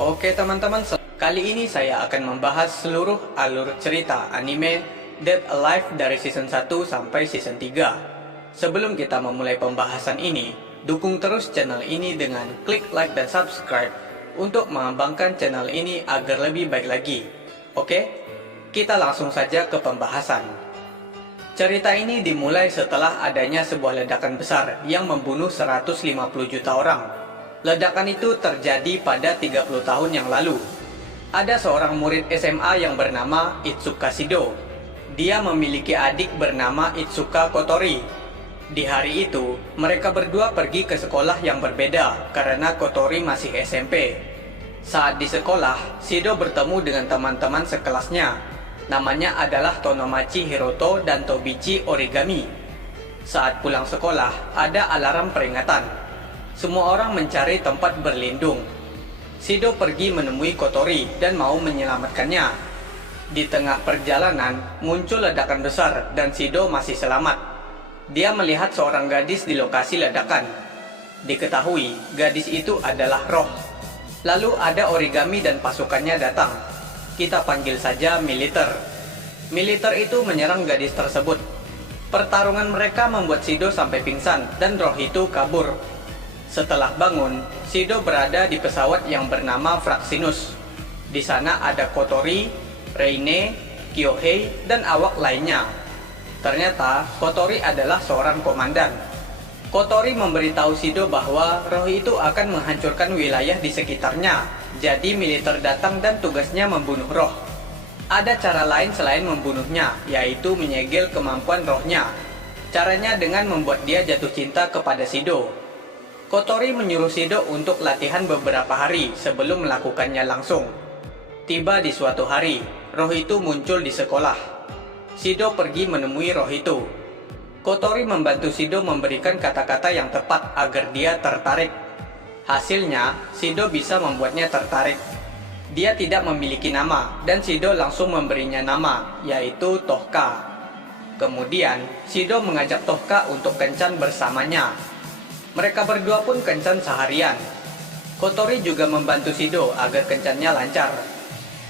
Oke teman-teman, kali ini saya akan membahas seluruh alur cerita anime Dead Alive dari season 1 sampai season 3. Sebelum kita memulai pembahasan ini, dukung terus channel ini dengan klik like dan subscribe untuk mengembangkan channel ini agar lebih baik lagi. Oke, kita langsung saja ke pembahasan. Cerita ini dimulai setelah adanya sebuah ledakan besar yang membunuh 150 juta orang. Ledakan itu terjadi pada 30 tahun yang lalu. Ada seorang murid SMA yang bernama Itsuka Shido. Dia memiliki adik bernama Itsuka Kotori. Di hari itu, mereka berdua pergi ke sekolah yang berbeda karena Kotori masih SMP. Saat di sekolah, Shido bertemu dengan teman-teman sekelasnya. Namanya adalah Tonomachi Hiroto dan Tobichi Origami. Saat pulang sekolah, ada alarm peringatan. Semua orang mencari tempat berlindung. Shido pergi menemui Kotori dan mau menyelamatkannya. Di tengah perjalanan, muncul ledakan besar dan Shido masih selamat. Dia melihat seorang gadis di lokasi ledakan. Diketahui, gadis itu adalah Roh. Lalu ada Origami dan pasukannya datang. Kita panggil saja militer. Militer itu menyerang gadis tersebut. Pertarungan mereka membuat Shido sampai pingsan dan Roh itu kabur. Setelah bangun, Shido berada di pesawat yang bernama Fraxinus. Di sana ada Kotori, Reine, Kyohei, dan awak lainnya. Ternyata, Kotori adalah seorang komandan. Kotori memberitahu Shido bahwa Roh itu akan menghancurkan wilayah di sekitarnya. Jadi militer datang dan tugasnya membunuh Roh. Ada cara lain selain membunuhnya, yaitu menyegel kemampuan Rohnya. Caranya dengan membuat dia jatuh cinta kepada Shido. Kotori menyuruh Shido untuk latihan beberapa hari sebelum melakukannya langsung. Tiba di suatu hari, Roh itu muncul di sekolah. Shido pergi menemui Roh itu. Kotori membantu Shido memberikan kata-kata yang tepat agar dia tertarik. Hasilnya, Shido bisa membuatnya tertarik. Dia tidak memiliki nama dan Shido langsung memberinya nama, yaitu Tohka. Kemudian, Shido mengajak Tohka untuk kencan bersamanya. Mereka berdua pun kencan seharian. Kotori juga membantu Shido agar kencannya lancar.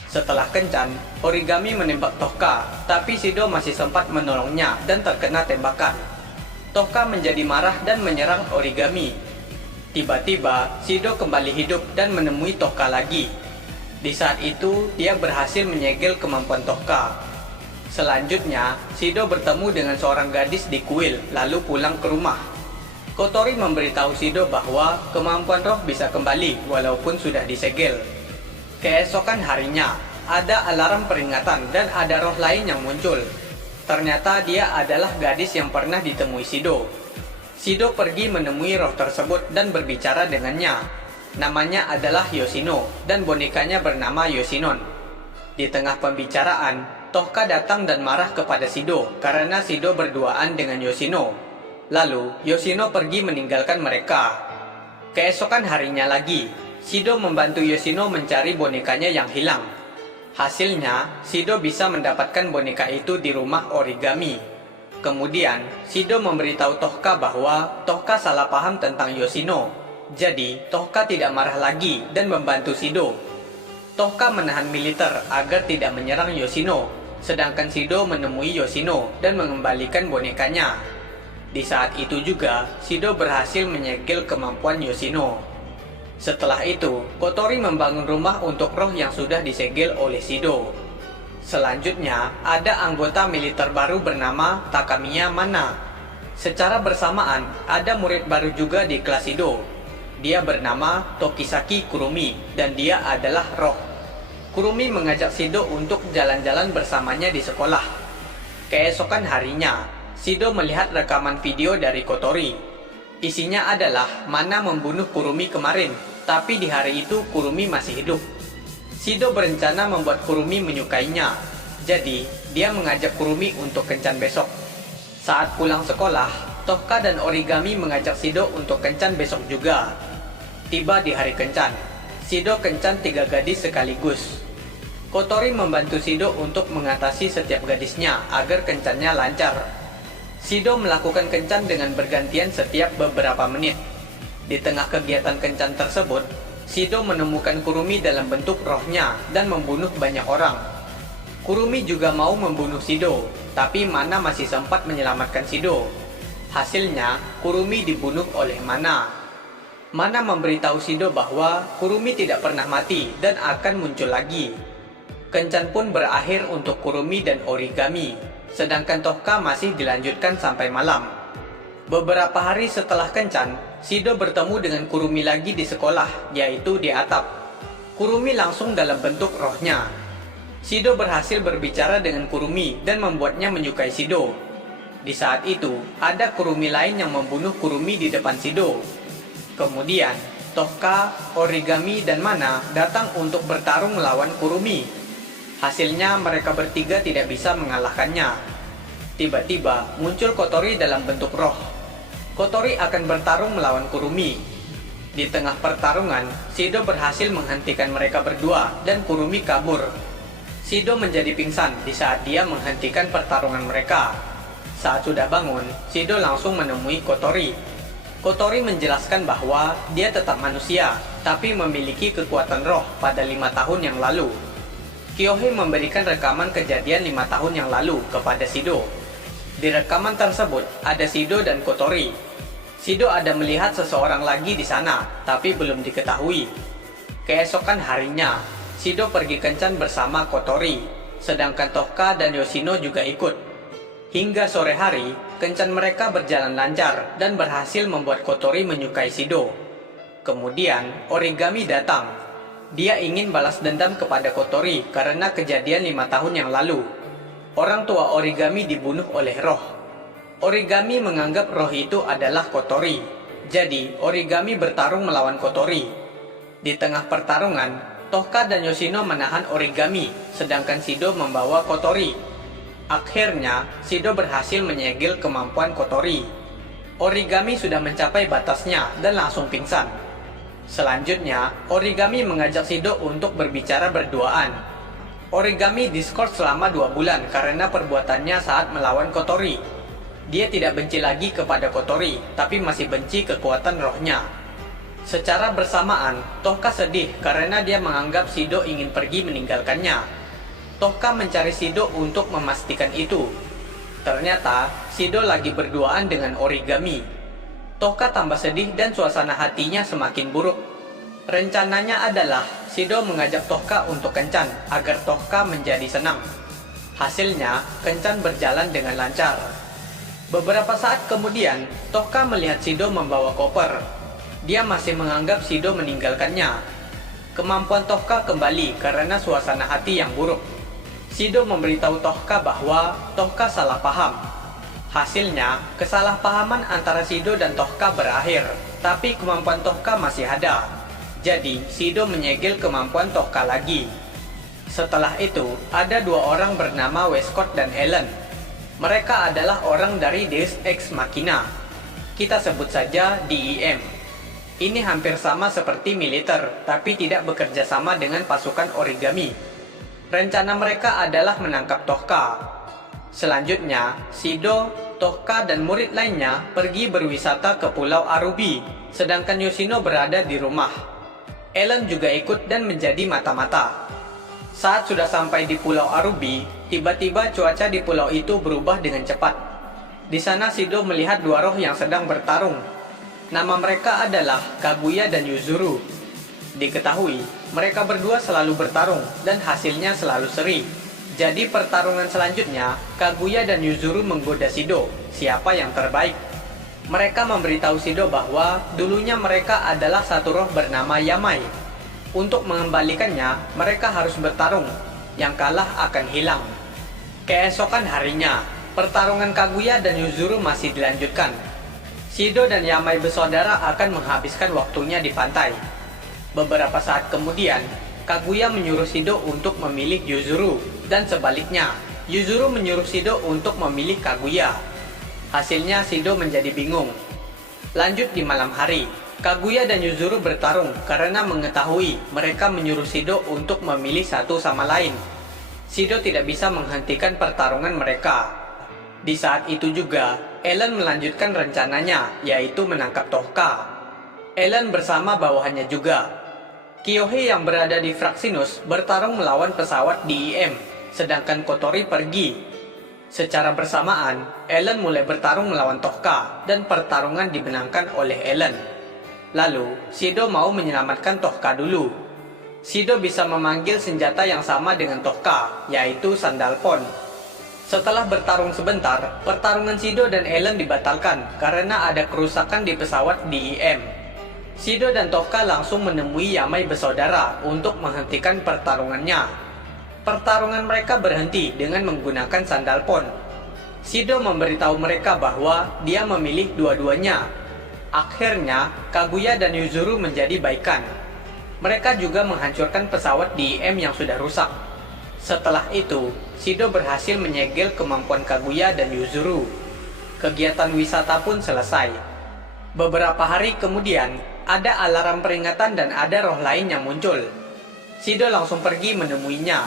Setelah kencan, Origami menembak Tohka, tapi Shido masih sempat menolongnya dan terkena tembakan. Tohka menjadi marah dan menyerang Origami. Tiba-tiba, Shido kembali hidup dan menemui Tohka lagi. Di saat itu, dia berhasil menyegel kemampuan Tohka. Selanjutnya, Shido bertemu dengan seorang gadis di kuil, lalu pulang ke rumah. Kotori memberitahu Shido bahwa kemampuan Roh bisa kembali walaupun sudah disegel. Keesokan harinya, ada alarm peringatan dan ada roh lain yang muncul. Ternyata dia adalah gadis yang pernah ditemui Shido. Shido pergi menemui roh tersebut dan berbicara dengannya. Namanya adalah Yoshino dan bonekanya bernama Yoshinon. Di tengah pembicaraan, Tohka datang dan marah kepada Shido karena Shido berduaan dengan Yoshino. Lalu, Yoshino pergi meninggalkan mereka. Keesokan harinya lagi, Shido membantu Yoshino mencari bonekanya yang hilang. Hasilnya, Shido bisa mendapatkan boneka itu di rumah Origami. Kemudian, Shido memberitahu Tohka bahwa Tohka salah paham tentang Yoshino. Jadi, Tohka tidak marah lagi dan membantu Shido. Tohka menahan militer agar tidak menyerang Yoshino, sedangkan Shido menemui Yoshino dan mengembalikan bonekanya. Di saat itu juga, Shido berhasil menyegel kemampuan Yoshino. Setelah itu, Kotori membangun rumah untuk roh yang sudah disegel oleh Shido. Selanjutnya, ada anggota militer baru bernama Takamiya Mana. Secara bersamaan, ada murid baru juga di kelas Shido. Dia bernama Tokisaki Kurumi, dan dia adalah roh. Kurumi mengajak Shido untuk jalan-jalan bersamanya di sekolah. Keesokan harinya, Shido melihat rekaman video dari Kotori. Isinya adalah Mana membunuh Kurumi kemarin, tapi di hari itu Kurumi masih hidup. Shido berencana membuat Kurumi menyukainya. Jadi, dia mengajak Kurumi untuk kencan besok. Saat pulang sekolah, Tohka dan Origami mengajak Shido untuk kencan besok juga. Tiba di hari kencan, Shido kencan 3 gadis sekaligus. Kotori membantu Shido untuk mengatasi setiap gadisnya agar kencannya lancar. Shido melakukan kencan dengan bergantian setiap beberapa menit. Di tengah kegiatan kencan tersebut, Shido menemukan Kurumi dalam bentuk rohnya dan membunuh banyak orang. Kurumi juga mau membunuh Shido, tapi Mana masih sempat menyelamatkan Shido. Hasilnya, Kurumi dibunuh oleh Mana. Mana memberitahu Shido bahwa Kurumi tidak pernah mati dan akan muncul lagi. Kencan pun berakhir untuk Kurumi dan Origami, sedangkan Tohka masih dilanjutkan sampai malam. Beberapa hari setelah Kencan, Shido bertemu dengan Kurumi lagi di sekolah, yaitu di atap. Kurumi langsung dalam bentuk rohnya. Shido berhasil berbicara dengan Kurumi dan membuatnya menyukai Shido. Di saat itu, ada Kurumi lain yang membunuh Kurumi di depan Shido. Kemudian, Tohka, Origami, dan Mana datang untuk bertarung melawan Kurumi. Hasilnya mereka bertiga tidak bisa mengalahkannya. Tiba-tiba muncul Kotori dalam bentuk roh. Kotori akan bertarung melawan Kurumi. Di tengah pertarungan, Shido berhasil menghentikan mereka berdua dan Kurumi kabur. Shido menjadi pingsan di saat dia menghentikan pertarungan mereka. Saat sudah bangun, Shido langsung menemui Kotori. Kotori menjelaskan bahwa dia tetap manusia, tapi memiliki kekuatan roh pada 5 tahun yang lalu. Kyohei memberikan rekaman kejadian 5 tahun yang lalu kepada Shido. Di rekaman tersebut ada Shido dan Kotori. Shido ada melihat seseorang lagi di sana, tapi belum diketahui. Keesokan harinya, Shido pergi kencan bersama Kotori, sedangkan Tohka dan Yoshino juga ikut. Hingga sore hari, kencan mereka berjalan lancar dan berhasil membuat Kotori menyukai Shido. Kemudian, Origami datang. Dia ingin balas dendam kepada Kotori karena kejadian 5 tahun yang lalu. Orang tua Origami dibunuh oleh roh. Origami menganggap roh itu adalah Kotori. Jadi, Origami bertarung melawan Kotori. Di tengah pertarungan, Tohka dan Yoshino menahan Origami, sedangkan Shido membawa Kotori. Akhirnya, Shido berhasil menyegel kemampuan Kotori. Origami sudah mencapai batasnya dan langsung pingsan. Selanjutnya, Origami mengajak Shido untuk berbicara berduaan. Origami diskors selama 2 bulan karena perbuatannya saat melawan Kotori. Dia tidak benci lagi kepada Kotori, tapi masih benci kekuatan rohnya. Secara bersamaan, Tohka sedih karena dia menganggap Shido ingin pergi meninggalkannya. Tohka mencari Shido untuk memastikan itu. Ternyata, Shido lagi berduaan dengan Origami. Tohka tambah sedih dan suasana hatinya semakin buruk. Rencananya adalah Shido mengajak Tohka untuk kencan agar Tohka menjadi senang. Hasilnya, kencan berjalan dengan lancar. Beberapa saat kemudian, Tohka melihat Shido membawa koper. Dia masih menganggap Shido meninggalkannya. Kemampuan Tohka kembali karena suasana hati yang buruk. Shido memberitahu Tohka bahwa Tohka salah paham. Hasilnya, kesalahpahaman antara Shido dan Tohka berakhir, tapi kemampuan Tohka masih ada. Jadi, Shido menyegel kemampuan Tohka lagi. Setelah itu, ada 2 orang bernama Westcott dan Ellen. Mereka adalah orang dari Deus Ex Machina. Kita sebut saja DEM. Ini hampir sama seperti militer, tapi tidak bekerja sama dengan pasukan Origami. Rencana mereka adalah menangkap Tohka. Selanjutnya, Shido, Tohka, dan murid lainnya pergi berwisata ke Pulau Arubi, sedangkan Yoshino berada di rumah. Ellen juga ikut dan menjadi mata-mata. Saat sudah sampai di Pulau Arubi, tiba-tiba cuaca di pulau itu berubah dengan cepat. Di sana Shido melihat 2 roh yang sedang bertarung. Nama mereka adalah Kaguya dan Yuzuru. Diketahui, mereka berdua selalu bertarung dan hasilnya selalu seri. Jadi pertarungan selanjutnya, Kaguya dan Yuzuru menggoda Shido, siapa yang terbaik. Mereka memberitahu Shido bahwa dulunya mereka adalah satu roh bernama Yamai. Untuk mengembalikannya, mereka harus bertarung, yang kalah akan hilang. Keesokan harinya, pertarungan Kaguya dan Yuzuru masih dilanjutkan. Shido dan Yamai bersaudara akan menghabiskan waktunya di pantai. Beberapa saat kemudian, Kaguya menyuruh Shido untuk memilih Yuzuru, dan sebaliknya, Yuzuru menyuruh Shido untuk memilih Kaguya. Hasilnya Shido menjadi bingung. Lanjut di malam hari, Kaguya dan Yuzuru bertarung karena mengetahui mereka menyuruh Shido untuk memilih satu sama lain. Shido tidak bisa menghentikan pertarungan mereka. Di saat itu juga, Ellen melanjutkan rencananya, yaitu menangkap Tohka. Ellen bersama bawahannya juga. Kyohei yang berada di Fraxinus bertarung melawan pesawat DIM, sedangkan Kotori pergi. Secara bersamaan, Ellen mulai bertarung melawan Tohka dan pertarungan dimenangkan oleh Ellen. Lalu, Shido mau menyelamatkan Tohka dulu. Shido bisa memanggil senjata yang sama dengan Tohka, yaitu Sandal Pon. Setelah bertarung sebentar, pertarungan Shido dan Ellen dibatalkan karena ada kerusakan di pesawat DIM. Shido dan Tohka langsung menemui Yamai bersaudara untuk menghentikan pertarungannya. Pertarungan mereka berhenti dengan menggunakan Sandal Pon. Shido memberitahu mereka bahwa dia memilih dua-duanya. Akhirnya, Kaguya dan Yuzuru menjadi baikan. Mereka juga menghancurkan pesawat DIM yang sudah rusak. Setelah itu, Shido berhasil menyegel kemampuan Kaguya dan Yuzuru. Kegiatan wisata pun selesai. Beberapa hari kemudian, ada alarm peringatan dan ada roh lain yang muncul. Shido langsung pergi menemuinya.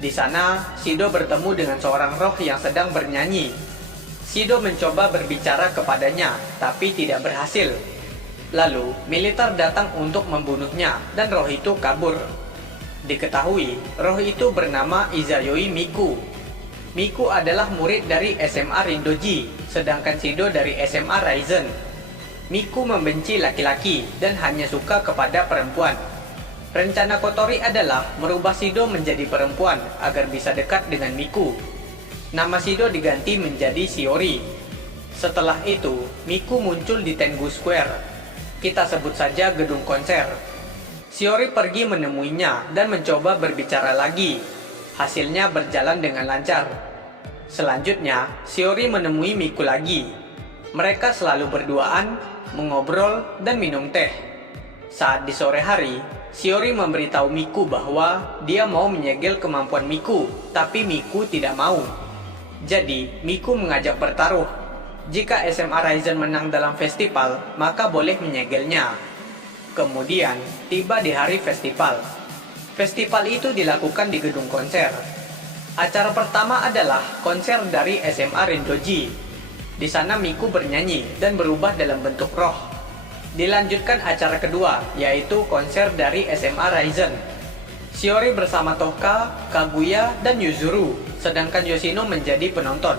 Di sana, Shido bertemu dengan seorang roh yang sedang bernyanyi. Shido mencoba berbicara kepadanya, tapi tidak berhasil. Lalu, militer datang untuk membunuhnya, dan roh itu kabur. Diketahui, roh itu bernama Izayoi Miku. Miku adalah murid dari SMA Rindoji, sedangkan Shido dari SMA Raizen. Miku membenci laki-laki dan hanya suka kepada perempuan. Rencana Kotori adalah merubah Shido menjadi perempuan agar bisa dekat dengan Miku. Nama Shido diganti menjadi Shiori. Setelah itu, Miku muncul di Tengu Square. Kita sebut saja gedung konser. Shiori pergi menemuinya dan mencoba berbicara lagi. Hasilnya berjalan dengan lancar. Selanjutnya, Shiori menemui Miku lagi. Mereka selalu berduaan, mengobrol, dan minum teh. Saat di sore hari, Shiori memberitahu Miku bahwa dia mau menyegel kemampuan Miku, tapi Miku tidak mau. Jadi, Miku mengajak bertaruh. Jika SMA Raizen menang dalam festival, maka boleh menyegelnya. Kemudian, tiba di hari festival. Festival itu dilakukan di gedung konser. Acara pertama adalah konser dari SMA Rindoji. Di sana Miku bernyanyi dan berubah dalam bentuk roh. Dilanjutkan acara kedua, yaitu konser dari SMA Raizen. Shiori bersama Tohka, Kaguya, dan Yuzuru, sedangkan Yoshino menjadi penonton.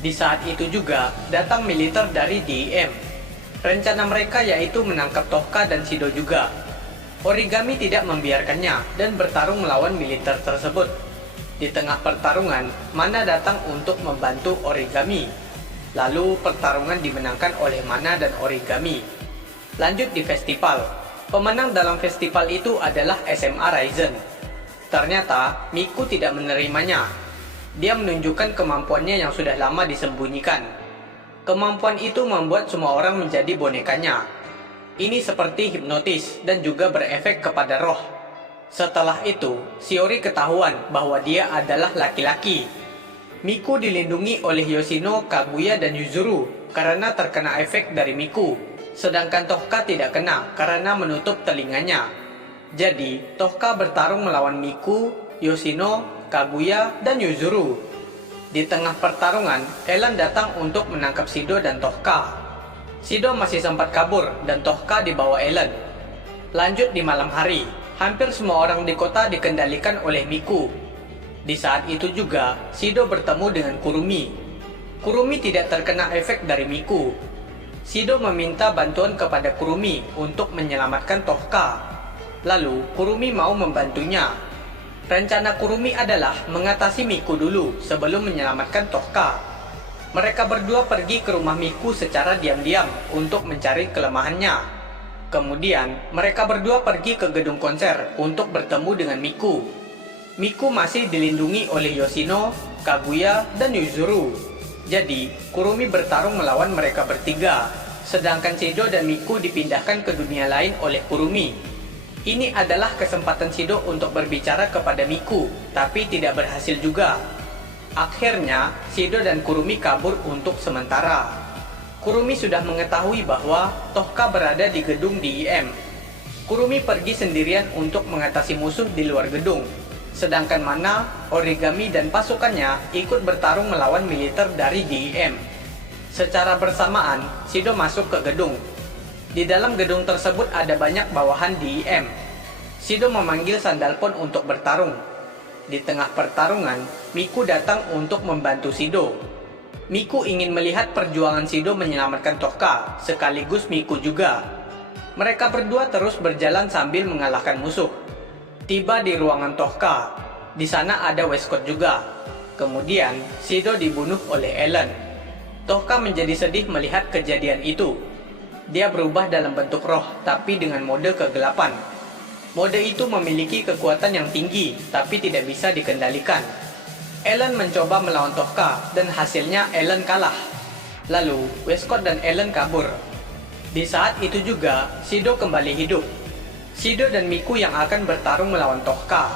Di saat itu juga, datang militer dari DIM. Rencana mereka yaitu menangkap Tohka dan Shido juga. Origami tidak membiarkannya dan bertarung melawan militer tersebut. Di tengah pertarungan, Mana datang untuk membantu Origami. Lalu pertarungan dimenangkan oleh Mana dan Origami. Lanjut di festival. Pemenang dalam festival itu adalah SMA Raizen. Ternyata Miku tidak menerimanya. Dia menunjukkan kemampuannya yang sudah lama disembunyikan. Kemampuan itu membuat semua orang menjadi bonekanya. Ini seperti hipnotis dan juga berefek kepada roh. Setelah itu, Shiori ketahuan bahwa dia adalah laki-laki. Miku dilindungi oleh Yoshino, Kaguya, dan Yuzuru karena terkena efek dari Miku, sedangkan Tohka tidak kena karena menutup telinganya. Jadi, Tohka bertarung melawan Miku, Yoshino, Kaguya, dan Yuzuru. Di tengah pertarungan, Ellen datang untuk menangkap Shido dan Tohka. Shido masih sempat kabur dan Tohka dibawa Ellen. Lanjut di malam hari, hampir semua orang di kota dikendalikan oleh Miku. Di saat itu juga, Shido bertemu dengan Kurumi. Kurumi tidak terkena efek dari Miku. Shido meminta bantuan kepada Kurumi untuk menyelamatkan Tohka. Lalu, Kurumi mau membantunya. Rencana Kurumi adalah mengatasi Miku dulu sebelum menyelamatkan Tohka. Mereka berdua pergi ke rumah Miku secara diam-diam untuk mencari kelemahannya. Kemudian, mereka berdua pergi ke gedung konser untuk bertemu dengan Miku. Miku masih dilindungi oleh Yoshino, Kaguya, dan Yuzuru. Jadi, Kurumi bertarung melawan mereka bertiga, sedangkan Shido dan Miku dipindahkan ke dunia lain oleh Kurumi. Ini adalah kesempatan Shido untuk berbicara kepada Miku, tapi tidak berhasil juga. Akhirnya, Shido dan Kurumi kabur untuk sementara. Kurumi sudah mengetahui bahwa Tohka berada di gedung DIM. Kurumi pergi sendirian untuk mengatasi musuh di luar gedung. Sedangkan Mana, Origami, dan pasukannya ikut bertarung melawan militer dari DIM. Secara bersamaan, Shido masuk ke gedung. Di dalam gedung tersebut ada banyak bawahan DIM. Shido memanggil Sandalphon untuk bertarung. Di tengah pertarungan, Miku datang untuk membantu Shido. Miku ingin melihat perjuangan Shido menyelamatkan Tokka, sekaligus Miku juga. Mereka berdua terus berjalan sambil mengalahkan musuh. Tiba di ruangan Tokka. Di sana ada Westcott juga. Kemudian, Shido dibunuh oleh Ellen. Tokka menjadi sedih melihat kejadian itu. Dia berubah dalam bentuk roh, tapi dengan mode kegelapan. Mode itu memiliki kekuatan yang tinggi, tapi tidak bisa dikendalikan. Ellen mencoba melawan Tokka, dan hasilnya Ellen kalah. Lalu, Westcott dan Ellen kabur. Di saat itu juga, Shido kembali hidup. Shido dan Miku yang akan bertarung melawan Tokka.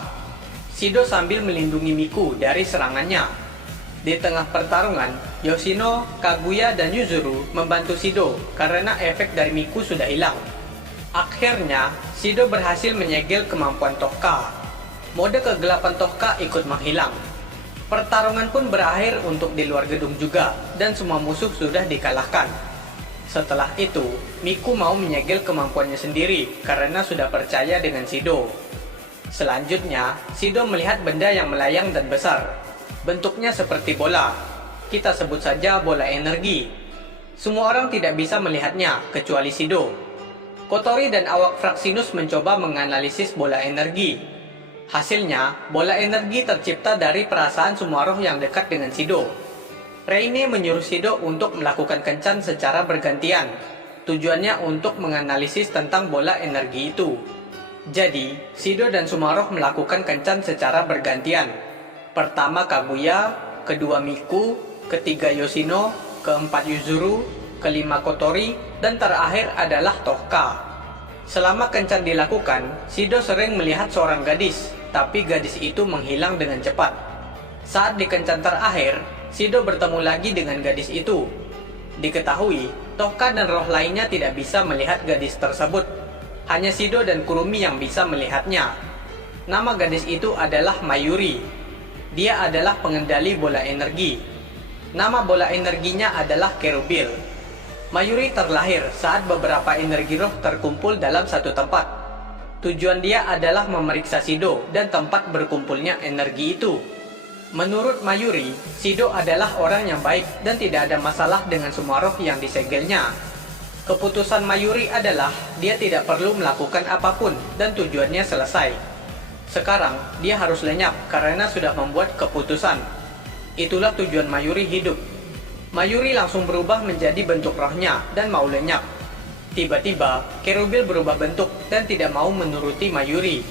Shido sambil melindungi Miku dari serangannya. Di tengah pertarungan, Yoshino, Kaguya, dan Yuzuru membantu Shido karena efek dari Miku sudah hilang. Akhirnya, Shido berhasil menyegel kemampuan Tokka. Mode kegelapan Tokka ikut menghilang. Pertarungan pun berakhir untuk di luar gedung juga, dan semua musuh sudah dikalahkan. Setelah itu, Miku mau menyegel kemampuannya sendiri karena sudah percaya dengan Shido. Selanjutnya, Shido melihat benda yang melayang dan besar. Bentuknya seperti bola. Kita sebut saja bola energi. Semua orang tidak bisa melihatnya, kecuali Shido. Kotori dan awak Fraxinus mencoba menganalisis bola energi. Hasilnya, bola energi tercipta dari perasaan semua roh yang dekat dengan Shido. Reine menyuruh Shido untuk melakukan kencan secara bergantian. Tujuannya untuk menganalisis tentang bola energi itu. Jadi, Shido dan semua roh melakukan kencan secara bergantian. Pertama Kaguya, kedua Miku, ketiga Yoshino, keempat Yuzuru, kelima Kotori, dan terakhir adalah Tokka. Selama kencan dilakukan, Shido sering melihat seorang gadis, tapi gadis itu menghilang dengan cepat. Saat di kencan terakhir, Shido bertemu lagi dengan gadis itu. Diketahui, Tokka dan roh lainnya tidak bisa melihat gadis tersebut. Hanya Shido dan Kurumi yang bisa melihatnya. Nama gadis itu adalah Mayuri. Dia adalah pengendali bola energi. Nama bola energinya adalah Kerubil. Mayuri terlahir saat beberapa energi roh terkumpul dalam satu tempat. Tujuan dia adalah memeriksa Shido dan tempat berkumpulnya energi itu. Menurut Mayuri, Shido adalah orang yang baik dan tidak ada masalah dengan semua roh yang disegelnya. Keputusan Mayuri adalah dia tidak perlu melakukan apapun dan tujuannya selesai. Sekarang, dia harus lenyap karena sudah membuat keputusan. Itulah tujuan Mayuri hidup. Mayuri langsung berubah menjadi bentuk rohnya dan mau lenyap. Tiba-tiba, Kerubil berubah bentuk dan tidak mau menuruti Mayuri.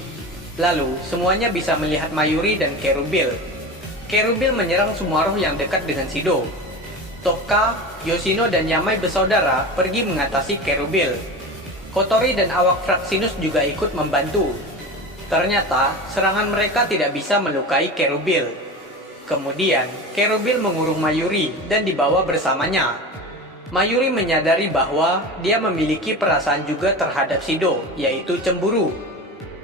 Lalu, semuanya bisa melihat Mayuri dan Kerubil. Kerubil menyerang semua roh yang dekat dengan Shido. Tokka, Yoshino, dan Yamai bersaudara pergi mengatasi Kerubil. Kotori dan awak Fraxinus juga ikut membantu. Ternyata, serangan mereka tidak bisa melukai Kerubil. Kemudian, Kerubil mengurung Mayuri dan dibawa bersamanya. Mayuri menyadari bahwa dia memiliki perasaan juga terhadap Shido, yaitu cemburu.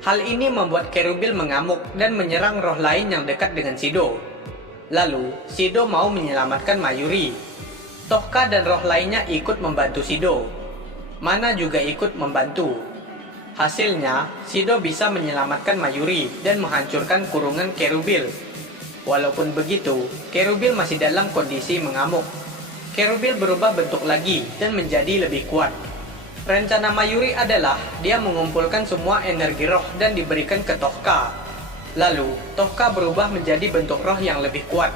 Hal ini membuat Kerubil mengamuk dan menyerang roh lain yang dekat dengan Shido. Lalu, Shido mau menyelamatkan Mayuri. Tokka dan roh lainnya ikut membantu Shido. Mana juga ikut membantu. Hasilnya, Shido bisa menyelamatkan Mayuri dan menghancurkan kurungan Kerubil. Walaupun begitu, Kerubil masih dalam kondisi mengamuk. Kerubil berubah bentuk lagi dan menjadi lebih kuat. Rencana Mayuri adalah dia mengumpulkan semua energi roh dan diberikan ke Tokka. Lalu, Tokka berubah menjadi bentuk roh yang lebih kuat.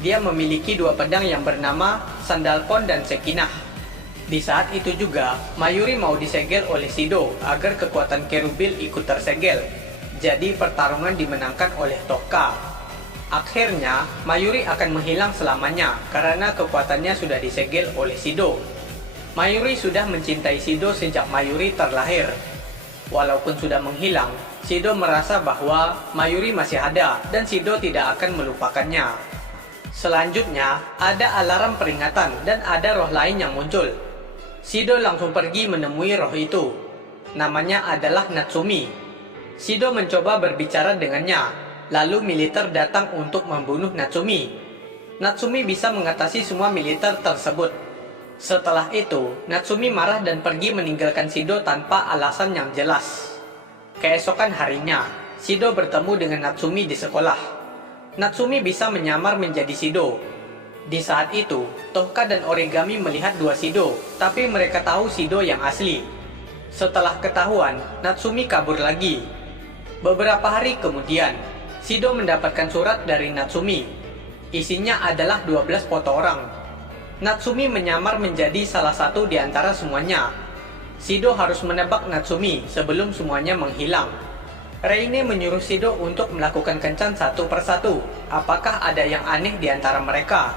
Dia memiliki dua pedang yang bernama Sandalphon dan Sekinah. Di saat itu juga, Mayuri mau disegel oleh Shido agar kekuatan Kerubil ikut tersegel. Jadi pertarungan dimenangkan oleh Tokka. Akhirnya, Mayuri akan menghilang selamanya karena kekuatannya sudah disegel oleh Shido. Mayuri sudah mencintai Shido sejak Mayuri terlahir. Walaupun sudah menghilang, Shido merasa bahwa Mayuri masih ada dan Shido tidak akan melupakannya. Selanjutnya, ada alarm peringatan dan ada roh lain yang muncul. Shido langsung pergi menemui roh itu. Namanya adalah Natsumi. Shido mencoba berbicara dengannya. Lalu militer datang untuk membunuh Natsumi. Natsumi bisa mengatasi semua militer tersebut. Setelah itu, Natsumi marah dan pergi meninggalkan Shido tanpa alasan yang jelas. Keesokan harinya, Shido bertemu dengan Natsumi di sekolah. Natsumi bisa menyamar menjadi Shido. Di saat itu, Tohka dan Origami melihat dua Shido, tapi mereka tahu Shido yang asli. Setelah ketahuan, Natsumi kabur lagi. Beberapa hari kemudian, Shido mendapatkan surat dari Natsumi. Isinya adalah 12 foto orang. Natsumi menyamar menjadi salah satu di antara semuanya. Shido harus menebak Natsumi sebelum semuanya menghilang. Reine menyuruh Shido untuk melakukan kencan satu persatu. Apakah ada yang aneh di antara mereka?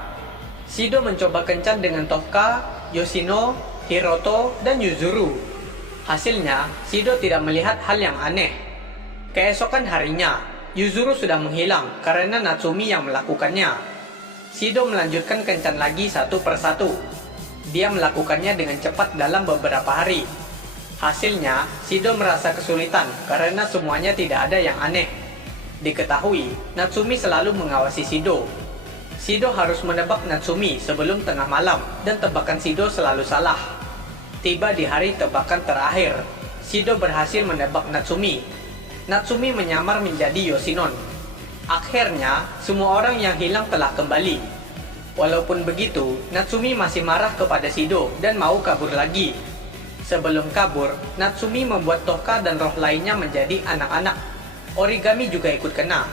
Shido mencoba kencan dengan Tohka, Yoshino, Hiroto, dan Yuzuru. Hasilnya, Shido tidak melihat hal yang aneh. Keesokan harinya, Yuzuru sudah menghilang karena Natsumi yang melakukannya. Shido melanjutkan kencan lagi satu persatu. Dia melakukannya dengan cepat dalam beberapa hari. Hasilnya, Shido merasa kesulitan karena semuanya tidak ada yang aneh. Diketahui, Natsumi selalu mengawasi Shido. Shido harus menebak Natsumi sebelum tengah malam dan tebakan Shido selalu salah. Tiba di hari tebakan terakhir, Shido berhasil menebak Natsumi. Natsumi menyamar menjadi Yoshinon. Akhirnya, semua orang yang hilang telah kembali. Walaupun begitu, Natsumi masih marah kepada Shido dan mau kabur lagi. Sebelum kabur, Natsumi membuat Tohka dan roh lainnya menjadi anak-anak. Origami juga ikut kena.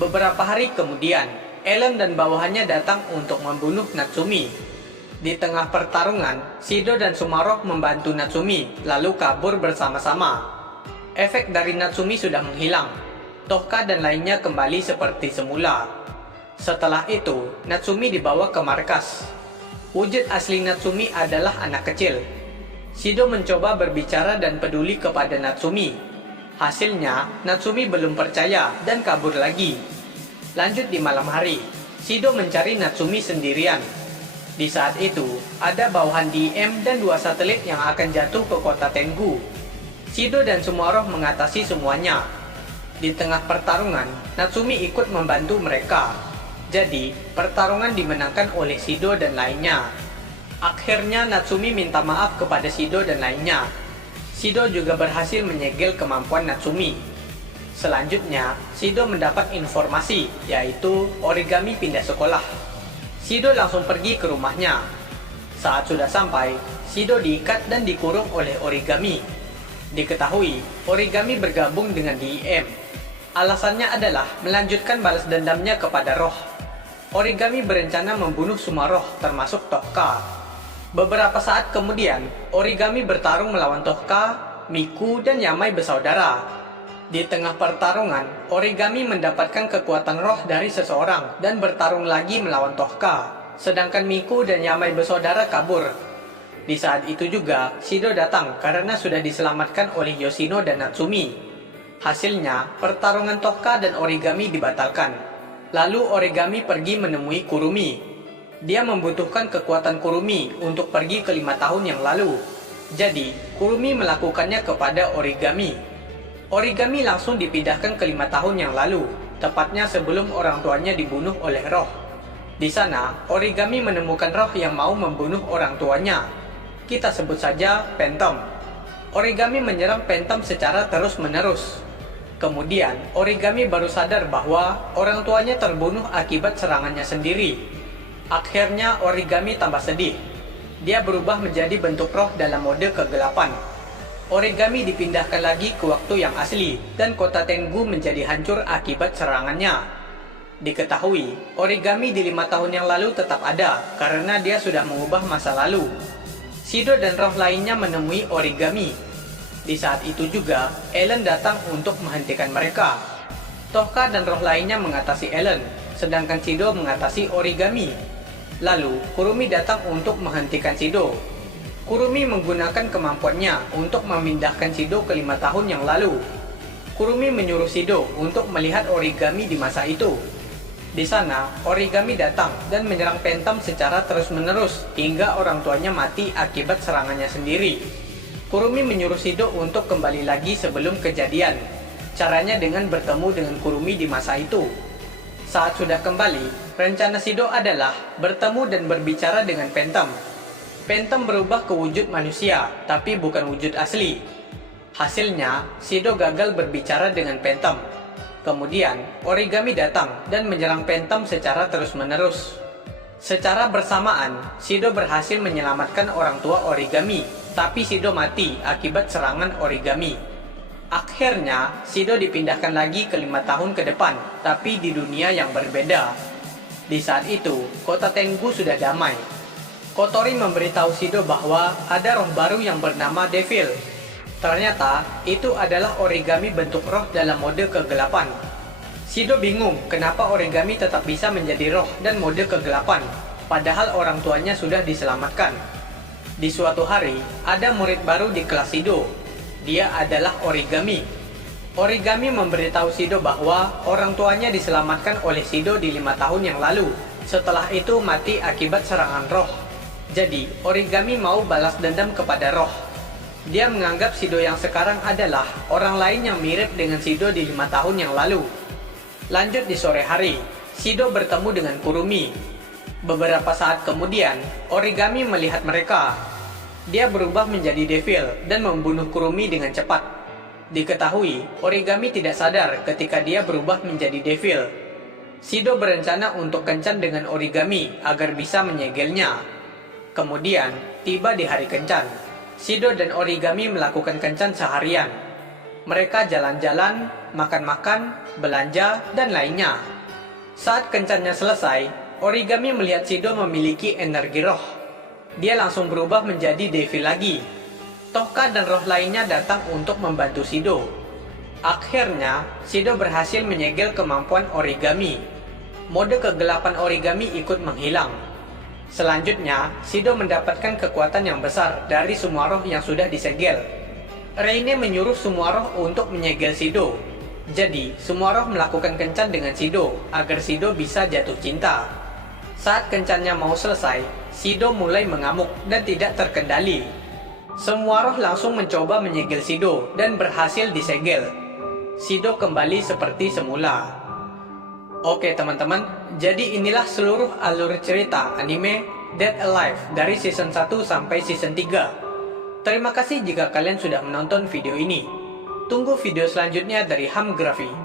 Beberapa hari kemudian, Ellen dan bawahannya datang untuk membunuh Natsumi. Di tengah pertarungan, Shido dan Sumaroh membantu Natsumi, lalu kabur bersama-sama. Efek dari Natsumi sudah menghilang. Tohka dan lainnya kembali seperti semula. Setelah itu, Natsumi dibawa ke markas. Wujud asli Natsumi adalah anak kecil. Shido mencoba berbicara dan peduli kepada Natsumi. Hasilnya, Natsumi belum percaya dan kabur lagi. Lanjut di malam hari, Shido mencari Natsumi sendirian. Di saat itu, ada bawahan DM dan 2 satelit yang akan jatuh ke kota Tengu. Shido dan Sumaroh mengatasi semuanya. Di tengah pertarungan, Natsumi ikut membantu mereka. Jadi, pertarungan dimenangkan oleh Shido dan lainnya. Akhirnya Natsumi minta maaf kepada Shido dan lainnya. Shido juga berhasil menyegel kemampuan Natsumi. Selanjutnya, Shido mendapat informasi, yaitu Origami pindah sekolah. Shido langsung pergi ke rumahnya. Saat sudah sampai, Shido diikat dan dikurung oleh Origami. Diketahui, Origami bergabung dengan DIM. Alasannya adalah melanjutkan balas dendamnya kepada roh. Origami berencana membunuh semua roh, termasuk Tohka. Beberapa saat kemudian, Origami bertarung melawan Tohka, Miku, dan Yamai bersaudara. Di tengah pertarungan, Origami mendapatkan kekuatan roh dari seseorang dan bertarung lagi melawan Tohka. Sedangkan Miku dan Yamai bersaudara kabur. Di saat itu juga, Shido datang karena sudah diselamatkan oleh Yoshino dan Natsumi. Hasilnya, pertarungan Tohka dan Origami dibatalkan. Lalu Origami pergi menemui Kurumi. Dia membutuhkan kekuatan Kurumi untuk pergi ke 5 tahun yang lalu. Jadi, Kurumi melakukannya kepada Origami. Origami langsung dipindahkan ke 5 tahun yang lalu, tepatnya sebelum orang tuanya dibunuh oleh roh. Di sana, Origami menemukan roh yang mau membunuh orang tuanya. Kita sebut saja Phantom. Origami menyerang Phantom secara terus-menerus. Kemudian, Origami baru sadar bahwa orang tuanya terbunuh akibat serangannya sendiri. Akhirnya, Origami tambah sedih. Dia berubah menjadi bentuk roh dalam mode kegelapan. Origami dipindahkan lagi ke waktu yang asli, dan kota Tengu menjadi hancur akibat serangannya. Diketahui, Origami di 5 tahun yang lalu tetap ada, karena dia sudah mengubah masa lalu. Shido dan roh lainnya menemui Origami. Di saat itu juga, Ellen datang untuk menghentikan mereka. Tohka dan roh lainnya mengatasi Ellen, sedangkan Shido mengatasi Origami. Lalu, Kurumi datang untuk menghentikan Shido. Kurumi menggunakan kemampuannya untuk memindahkan Shido ke 5 tahun yang lalu. Kurumi menyuruh Shido untuk melihat Origami di masa itu. Di sana, Origami datang dan menyerang Phantom secara terus-menerus hingga orang tuanya mati akibat serangannya sendiri. Kurumi menyuruh Shido untuk kembali lagi sebelum kejadian. Caranya dengan bertemu dengan Kurumi di masa itu. Saat sudah kembali, rencana Shido adalah bertemu dan berbicara dengan Phantom. Phantom berubah ke wujud manusia, tapi bukan wujud asli. Hasilnya, Shido gagal berbicara dengan Phantom. Kemudian, Origami datang dan menyerang Phantom secara terus-menerus. Secara bersamaan, Shido berhasil menyelamatkan orang tua Origami, tapi Shido mati akibat serangan Origami. Akhirnya, Shido dipindahkan lagi ke 5 tahun ke depan, tapi di dunia yang berbeda. Di saat itu, kota Tengu sudah damai. Kotori memberitahu Shido bahwa ada roh baru yang bernama Devil. Ternyata, itu adalah Origami bentuk roh dalam mode kegelapan. Shido bingung kenapa Origami tetap bisa menjadi roh dan mode kegelapan, padahal orang tuanya sudah diselamatkan. Di suatu hari, ada murid baru di kelas Shido. Dia adalah Origami. Origami memberitahu Shido bahwa orang tuanya diselamatkan oleh Shido di 5 tahun yang lalu. Setelah itu mati akibat serangan roh. Jadi, Origami mau balas dendam kepada roh. Dia menganggap Shido yang sekarang adalah orang lain yang mirip dengan Shido di 5 tahun yang lalu. Lanjut di sore hari, Shido bertemu dengan Kurumi. Beberapa saat kemudian, Origami melihat mereka. Dia berubah menjadi Devil dan membunuh Kurumi dengan cepat. Diketahui, Origami tidak sadar ketika dia berubah menjadi Devil. Shido berencana untuk kencan dengan Origami agar bisa menyegelnya. Kemudian, tiba di hari kencan. Shido dan Origami melakukan kencan seharian. Mereka jalan-jalan, makan-makan, belanja, dan lainnya. Saat kencannya selesai, Origami melihat Shido memiliki energi roh. Dia langsung berubah menjadi Devil lagi. Tohka dan roh lainnya datang untuk membantu Shido. Akhirnya, Shido berhasil menyegel kemampuan Origami. Mode kegelapan Origami ikut menghilang. Selanjutnya, Shido mendapatkan kekuatan yang besar dari semua roh yang sudah disegel. Reine menyuruh semua roh untuk menyegel Shido. Jadi, semua roh melakukan kencan dengan Shido agar Shido bisa jatuh cinta. Saat kencannya mau selesai, Shido mulai mengamuk dan tidak terkendali. Semua roh langsung mencoba menyegel Shido dan berhasil disegel. Shido kembali seperti semula. Oke teman-teman, jadi inilah seluruh alur cerita anime Dead Alive dari season 1 sampai season 3. Terima kasih jika kalian sudah menonton video ini. Tunggu video selanjutnya dari Ham Grafi.